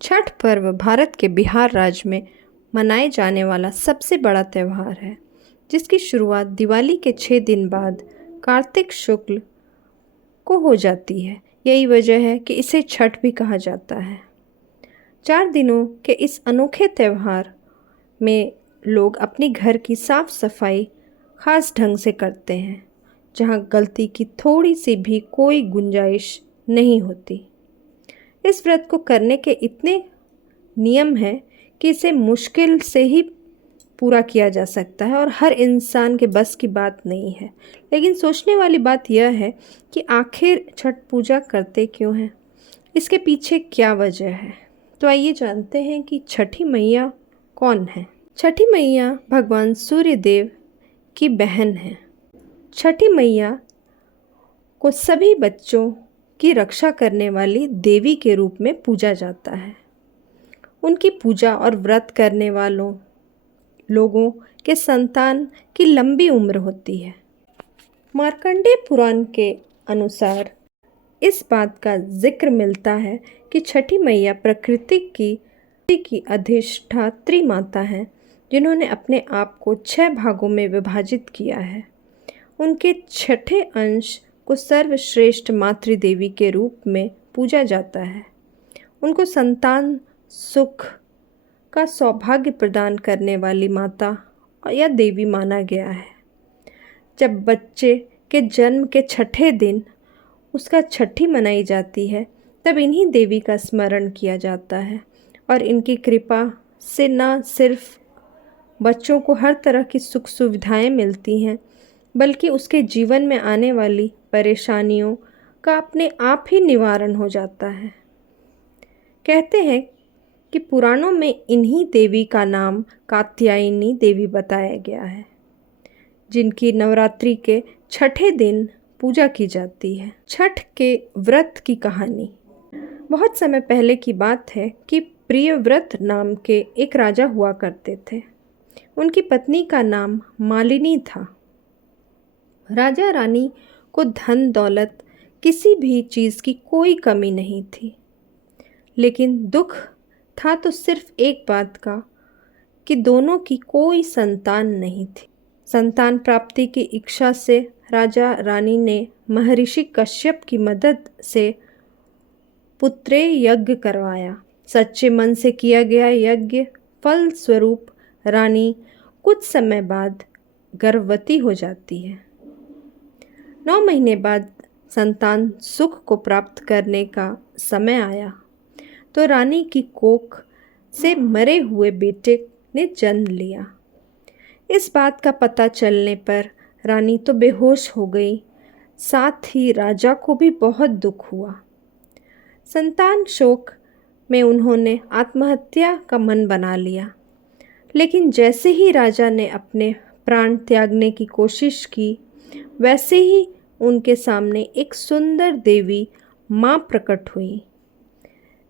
छठ पर्व भारत के बिहार राज्य में मनाए जाने वाला सबसे बड़ा त्यौहार है, जिसकी शुरुआत दिवाली के 6 दिन बाद कार्तिक शुक्ल को हो जाती है। यही वजह है कि इसे छठ भी कहा जाता है। 4 दिनों के इस अनोखे त्यौहार में लोग अपनी घर की साफ सफाई खास ढंग से करते हैं, जहाँ गलती की थोड़ी सी भी कोई गुंजाइश नहीं होती। इस व्रत को करने के इतने नियम हैं कि इसे मुश्किल से ही पूरा किया जा सकता है और हर इंसान के बस की बात नहीं है। लेकिन सोचने वाली बात यह है कि आखिर छठ पूजा करते क्यों हैं? इसके पीछे क्या वजह है? तो आइए जानते हैं कि छठी मैया कौन है। छठी मैया भगवान सूर्य देव की बहन है। छठी मैया को सभी बच्चों की रक्षा करने वाली देवी के रूप में पूजा जाता है। उनकी पूजा और व्रत करने वालों लोगों के संतान की लंबी उम्र होती है। मार्कंडेय पुराण के अनुसार इस बात का जिक्र मिलता है कि छठी मैया प्रकृति की अधिष्ठात्री माता हैं, जिन्होंने अपने आप को 6 भागों में विभाजित किया है। उनके छठे अंश को सर्वश्रेष्ठ मातृदेवी के रूप में पूजा जाता है। उनको संतान सुख का सौभाग्य प्रदान करने वाली माता या देवी माना गया है। जब बच्चे के जन्म के 6ठे दिन उसका छठी मनाई जाती है, तब इन्हीं देवी का स्मरण किया जाता है और इनकी कृपा से न सिर्फ बच्चों को हर तरह की सुख सुविधाएं मिलती हैं, बल्कि उसके जीवन में आने वाली परेशानियों का अपने आप ही निवारण हो जाता है। कहते हैं कि पुराणों में इन्हीं देवी का नाम कात्यायनी देवी बताया गया है, जिनकी नवरात्रि के 6ठे दिन पूजा की जाती है। छठ के व्रत की कहानी बहुत समय पहले की बात है कि प्रियव्रत नाम के एक राजा हुआ करते थे। उनकी पत्नी का नाम मालिनी था। राजा रानी को धन दौलत किसी भी चीज़ की कोई कमी नहीं थी, लेकिन दुख था तो सिर्फ एक बात का कि दोनों की कोई संतान नहीं थी। संतान प्राप्ति की इच्छा से राजा रानी ने महर्षि कश्यप की मदद से पुत्रेय यज्ञ करवाया। सच्चे मन से किया गया यज्ञ फल स्वरूप रानी कुछ समय बाद गर्भवती हो जाती है। 9 महीने बाद संतान सुख को प्राप्त करने का समय आया तो रानी की कोख से मरे हुए बेटे ने जन्म लिया। इस बात का पता चलने पर रानी तो बेहोश हो गई, साथ ही राजा को भी बहुत दुख हुआ। संतान शोक में उन्होंने आत्महत्या का मन बना लिया, लेकिन जैसे ही राजा ने अपने प्राण त्यागने की कोशिश की, वैसे ही उनके सामने एक सुंदर देवी माँ प्रकट हुई।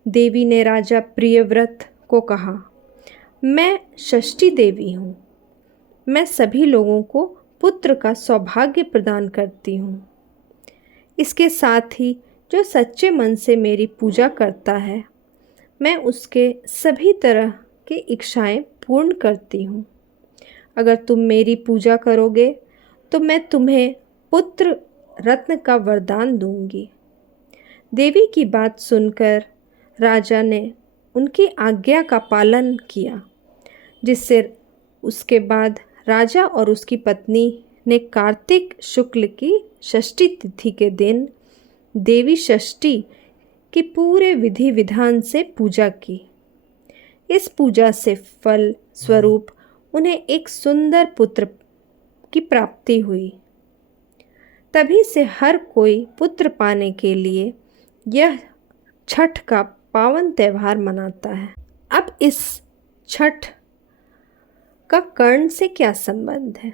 देवी ने राजा प्रियव्रत को कहा, मैं षष्ठी देवी हूँ। मैं सभी लोगों को पुत्र का सौभाग्य प्रदान करती हूँ। इसके साथ ही जो सच्चे मन से मेरी पूजा करता है, मैं उसके सभी तरह की इच्छाएं पूर्ण करती हूँ। अगर तुम मेरी पूजा करोगे तो मैं तुम्हें पुत्र रत्न का वरदान दूंगी। देवी की बात सुनकर राजा ने उनकी आज्ञा का पालन किया, जिससे उसके बाद राजा और उसकी पत्नी ने कार्तिक शुक्ल की षष्ठी तिथि के दिन देवी षष्ठी की पूरे विधि विधान से पूजा की। इस पूजा से फल स्वरूप उन्हें एक सुंदर पुत्र की प्राप्ति हुई। तभी से हर कोई पुत्र पाने के लिए यह छठ का पावन त्यौहार मनाता है। अब इस छठ का कर्ण से क्या संबंध है?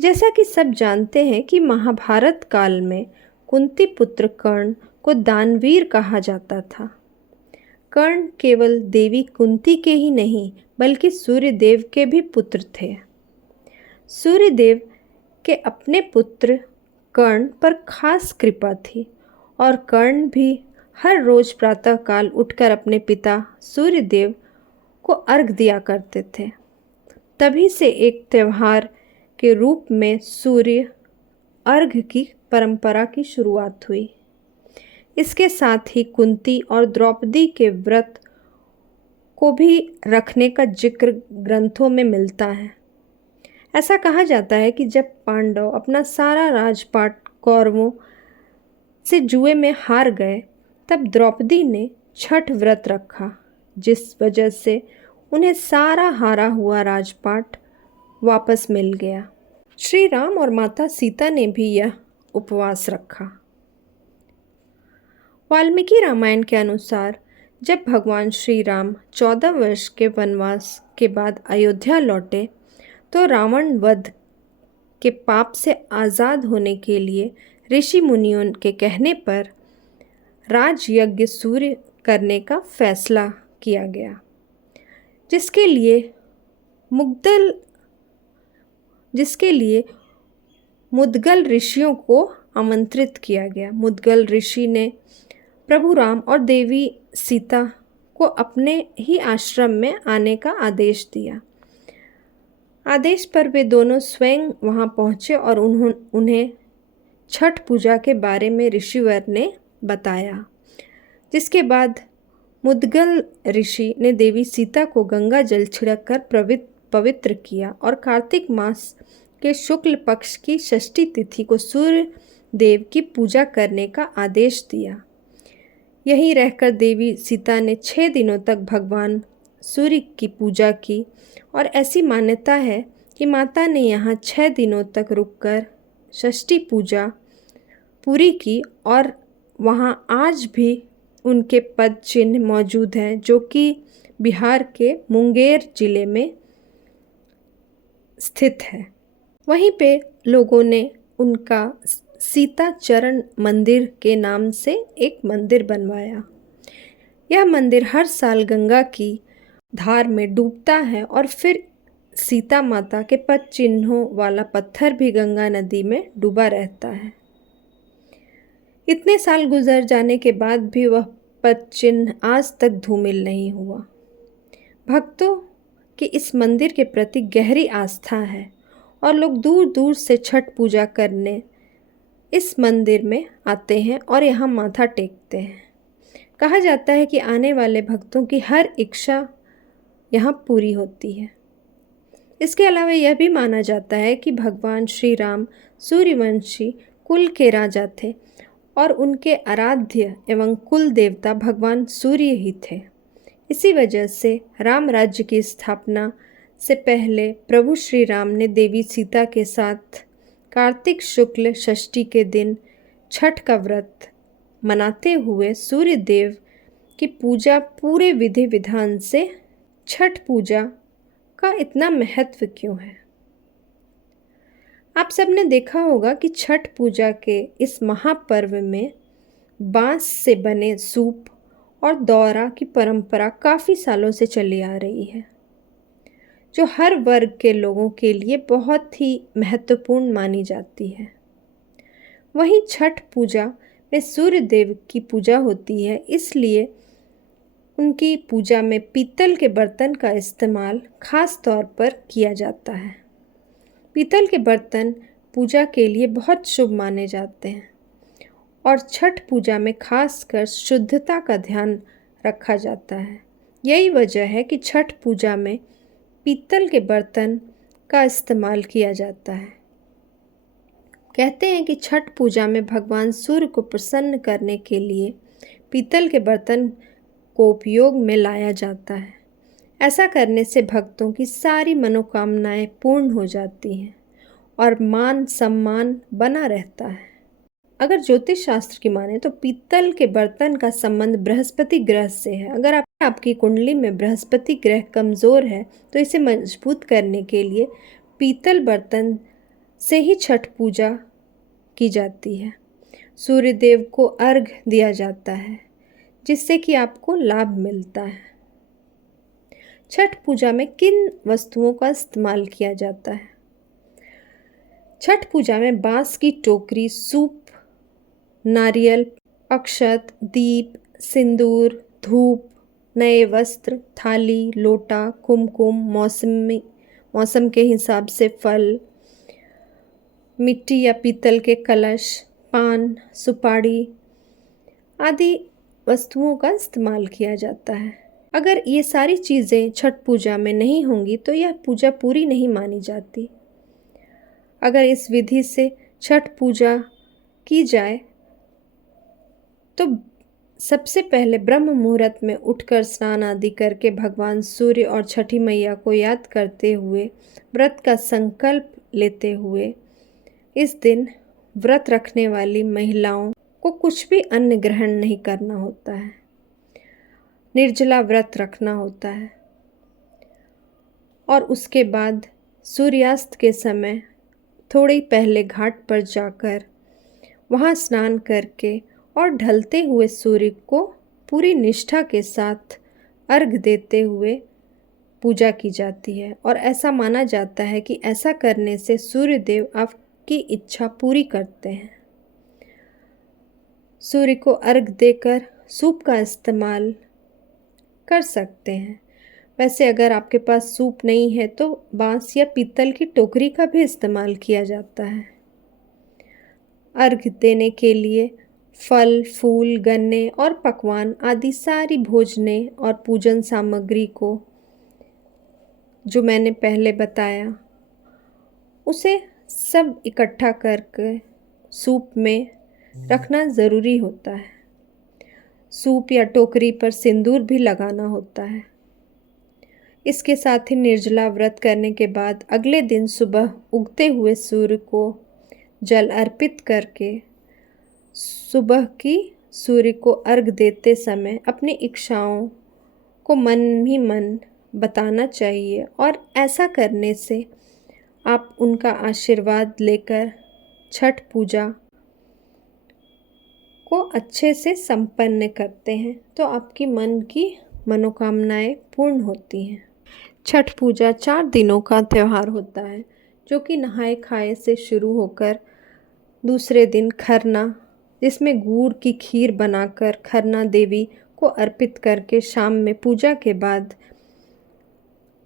जैसा कि सब जानते हैं कि महाभारत काल में कुंती पुत्र कर्ण को दानवीर कहा जाता था। कर्ण केवल देवी कुंती के ही नहीं, बल्कि सूर्यदेव के भी पुत्र थे। सूर्यदेव के अपने पुत्र कर्ण पर खास कृपा थी और कर्ण भी हर रोज प्रातःकाल उठकर अपने पिता सूर्यदेव को अर्घ दिया करते थे। तभी से एक त्योहार के रूप में सूर्य अर्घ की परंपरा की शुरुआत हुई। इसके साथ ही कुंती और द्रौपदी के व्रत को भी रखने का जिक्र ग्रंथों में मिलता है। ऐसा कहा जाता है कि जब पांडव अपना सारा राजपाट कौरवों से जुए में हार गए, तब द्रौपदी ने छठ व्रत रखा, जिस वजह से उन्हें सारा हारा हुआ राजपाट वापस मिल गया। श्री राम और माता सीता ने भी यह उपवास रखा। वाल्मीकि रामायण के अनुसार जब भगवान श्री राम 14 वर्ष के वनवास के बाद अयोध्या लौटे, तो रावण वध के पाप से आज़ाद होने के लिए ऋषि मुनियों के कहने पर राजयज्ञ सूर्य करने का फैसला किया गया, जिसके लिए मुद्गल ऋषियों को आमंत्रित किया गया। मुद्गल ऋषि ने प्रभु राम और देवी सीता को अपने ही आश्रम में आने का आदेश दिया। आदेश पर वे दोनों स्वयं वहां पहुंचे और उन्हें छठ पूजा के बारे में ऋषिवर ने बताया, जिसके बाद मुद्गल ऋषि ने देवी सीता को गंगा जल छिड़क कर पवित्र किया और कार्तिक मास के शुक्ल पक्ष की षष्ठी तिथि को सूर्य देव की पूजा करने का आदेश दिया। यहीं रहकर देवी सीता ने 6 दिनों तक भगवान सूर्य की पूजा की और ऐसी मान्यता है कि माता ने यहाँ 6 दिनों तक रुककर षष्ठी पूजा पूरी की और वहाँ आज भी उनके पद चिन्ह मौजूद हैं, जो कि बिहार के मुंगेर जिले में स्थित है। वहीं पे लोगों ने उनका सीता चरण मंदिर के नाम से एक मंदिर बनवाया। यह मंदिर हर साल गंगा की धार में डूबता है और फिर सीता माता के पद चिन्हों वाला पत्थर भी गंगा नदी में डूबा रहता है। इतने साल गुजर जाने के बाद भी वह पद चिन्ह आज तक धूमिल नहीं हुआ। भक्तों की इस मंदिर के प्रति गहरी आस्था है और लोग दूर दूर से छठ पूजा करने इस मंदिर में आते हैं और यहाँ माथा टेकते हैं। कहा जाता है कि आने वाले भक्तों की हर इच्छा यहाँ पूरी होती है। इसके अलावा यह भी माना जाता है कि भगवान श्री राम सूर्यवंशी कुल के राजा थे और उनके आराध्य एवं कुल देवता भगवान सूर्य ही थे। इसी वजह से राम राज्य की स्थापना से पहले प्रभु श्री राम ने देवी सीता के साथ कार्तिक शुक्ल षष्ठी के दिन छठ का व्रत मनाते हुए सूर्य देव की पूजा पूरे विधि विधान से। छठ पूजा का इतना महत्व क्यों है? आप सबने देखा होगा कि छठ पूजा के इस महापर्व में बांस से बने सूप और दौरा की परंपरा काफ़ी सालों से चली आ रही है, जो हर वर्ग के लोगों के लिए बहुत ही महत्वपूर्ण मानी जाती है। वहीं छठ पूजा में सूर्य देव की पूजा होती है, इसलिए उनकी पूजा में पीतल के बर्तन का इस्तेमाल खास तौर पर किया जाता है। पीतल के बर्तन पूजा के लिए बहुत शुभ माने जाते हैं और छठ पूजा में खासकर शुद्धता का ध्यान रखा जाता है। यही वजह है कि छठ पूजा में पीतल के बर्तन का इस्तेमाल किया जाता है। कहते हैं कि छठ पूजा में भगवान सूर्य को प्रसन्न करने के लिए पीतल के बर्तन को उपयोग में लाया जाता है। ऐसा करने से भक्तों की सारी मनोकामनाएं पूर्ण हो जाती हैं और मान सम्मान बना रहता है। अगर ज्योतिष शास्त्र की माने तो पीतल के बर्तन का संबंध बृहस्पति ग्रह से है। अगर आपकी कुंडली में बृहस्पति ग्रह कमज़ोर है तो इसे मजबूत करने के लिए पीतल बर्तन से ही छठ पूजा की जाती है। सूर्य देव को अर्घ दिया जाता है, जिससे कि आपको लाभ मिलता है। छठ पूजा में किन वस्तुओं का इस्तेमाल किया जाता है? छठ पूजा में बांस की टोकरी, सूप, नारियल, अक्षत, दीप, सिंदूर, धूप, नए वस्त्र, थाली, लोटा, कुमकुम, मौसम के हिसाब से फल, मिट्टी या पीतल के कलश, पान, सुपारी आदि वस्तुओं का इस्तेमाल किया जाता है। अगर ये सारी चीज़ें छठ पूजा में नहीं होंगी तो यह पूजा पूरी नहीं मानी जाती। अगर इस विधि से छठ पूजा की जाए तो सबसे पहले ब्रह्म मुहूर्त में उठकर स्नान आदि करके भगवान सूर्य और छठी मैया को याद करते हुए व्रत का संकल्प लेते हुए इस दिन व्रत रखने वाली महिलाओं को कुछ भी अन्न ग्रहण नहीं करना होता है, निर्जला व्रत रखना होता है। और उसके बाद सूर्यास्त के समय थोड़ी पहले घाट पर जाकर वहाँ स्नान करके और ढलते हुए सूर्य को पूरी निष्ठा के साथ अर्घ देते हुए पूजा की जाती है। और ऐसा माना जाता है कि ऐसा करने से सूर्य देव आपकी इच्छा पूरी करते हैं। सूर्य को अर्घ देकर सूप का इस्तेमाल कर सकते हैं। वैसे अगर आपके पास सूप नहीं है तो बांस या पीतल की टोकरी का भी इस्तेमाल किया जाता है। अर्घ देने के लिए फल, फूल, गन्ने और पकवान आदि सारी भोजने और पूजन सामग्री को जो मैंने पहले बताया उसे सब इकट्ठा करके सूप में रखना ज़रूरी होता है। सूप या टोकरी पर सिंदूर भी लगाना होता है। इसके साथ ही निर्जला व्रत करने के बाद अगले दिन सुबह उगते हुए सूर्य को जल अर्पित करके सुबह की सूर्य को अर्घ देते समय अपनी इच्छाओं को मन ही मन बताना चाहिए और ऐसा करने से आप उनका आशीर्वाद लेकर छठ पूजा को अच्छे से संपन्न करते हैं तो आपकी मन की मनोकामनाएं पूर्ण होती हैं। छठ पूजा 4 दिनों का त्यौहार होता है जो कि नहाए खाए से शुरू होकर दूसरे दिन खरना, जिसमें गुड़ की खीर बनाकर खरना देवी को अर्पित करके शाम में पूजा के बाद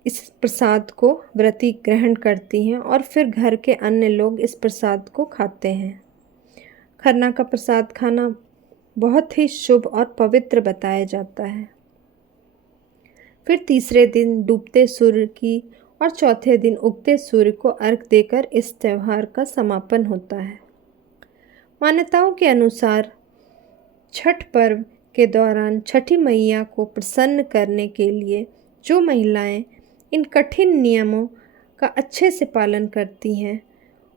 इस प्रसाद को व्रती ग्रहण करती हैं और फिर घर के अन्य लोग इस प्रसाद को खाते हैं। खरना का प्रसाद खाना बहुत ही शुभ और पवित्र बताया जाता है। फिर तीसरे दिन डूबते सूर्य की और चौथे दिन उगते सूर्य को अर्घ देकर इस त्यौहार का समापन होता है। मान्यताओं के अनुसार छठ पर्व के दौरान छठी मैया को प्रसन्न करने के लिए जो महिलाएं इन कठिन नियमों का अच्छे से पालन करती हैं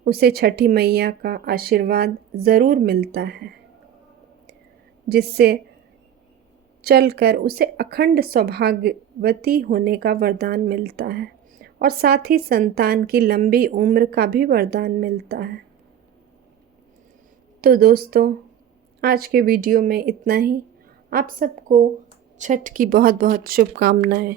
उसे छठी मैया का आशीर्वाद ज़रूर मिलता है, जिससे चलकर उसे अखंड सौभाग्यवती होने का वरदान मिलता है और साथ ही संतान की लंबी उम्र का भी वरदान मिलता है। तो दोस्तों, आज के वीडियो में इतना ही। आप सबको छठ की बहुत बहुत शुभकामनाएं।